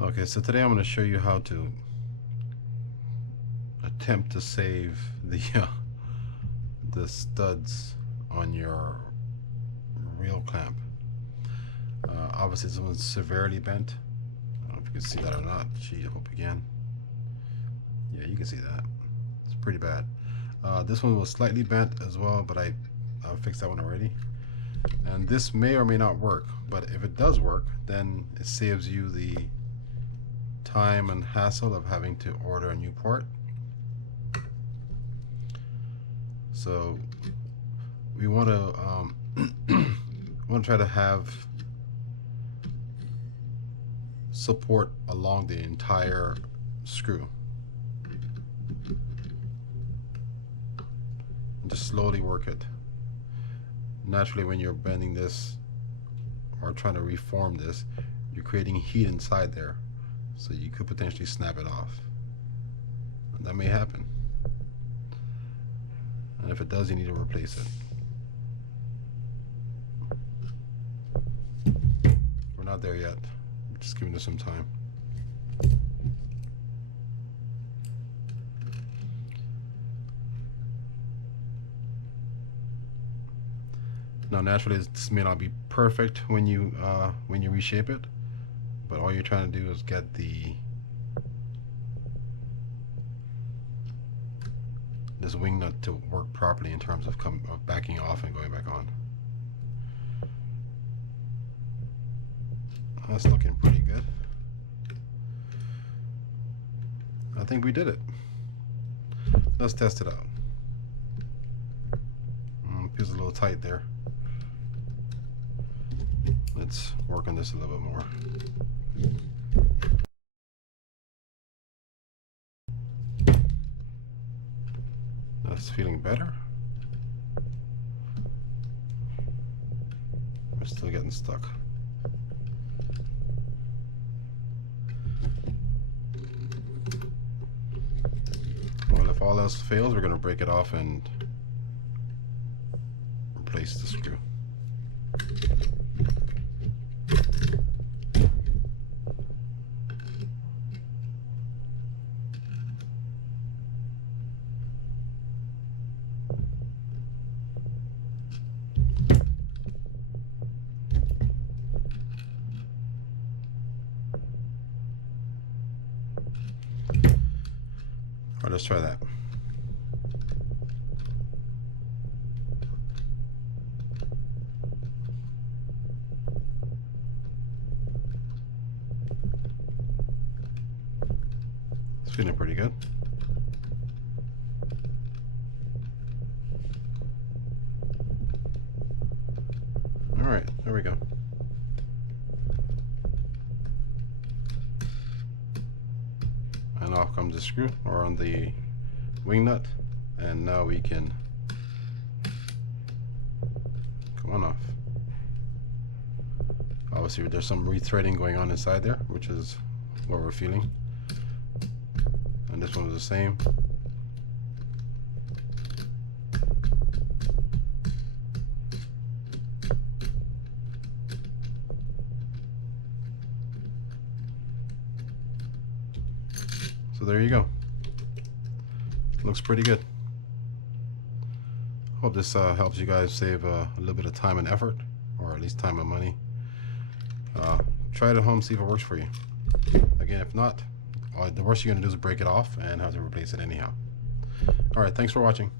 Okay, so today I'm going to show you how to attempt to save the studs on your reel clamp. Obviously this one's severely bent. I don't know if you can see that or not. Gee, I hope you can. Yeah, you can see that. It's pretty bad. This one was slightly bent as well, but I fixed that one already. And this may or may not work, but if it does work, then it saves you the time and hassle of having to order a new part. So we want to try to have support along the entire screw. And just slowly work it. Naturally, when you're bending this or trying to reform this, you're creating heat inside there, so you could potentially snap it off. And that may happen. And if it does, you need to replace it. We're not there yet. I'm just giving it some time. Now, naturally, this may not be perfect when you reshape it, but all you're trying to do is get this wing nut to work properly in terms of backing off and going back on. That's looking pretty good. I think we did it. Let's test it out. Feels a little tight there. Let's work on this a little bit more. That's feeling better. We're still getting stuck. Well, if all else fails, we're going to break it off and replace the screw. All right, let's try that. It's feeling pretty good. All right, there we go. And off comes the screw, or on the wing nut, and now we can come on off. Obviously there's some rethreading going on inside there, which is what we're feeling. And this one is the same. So there you go. Looks pretty good. Hope this helps you guys save a little bit of time and effort, or at least time and money. Try it at home, see if it works for you. Again, if not, the worst you're going to do is break it off and have to replace it anyhow. Alright, thanks for watching.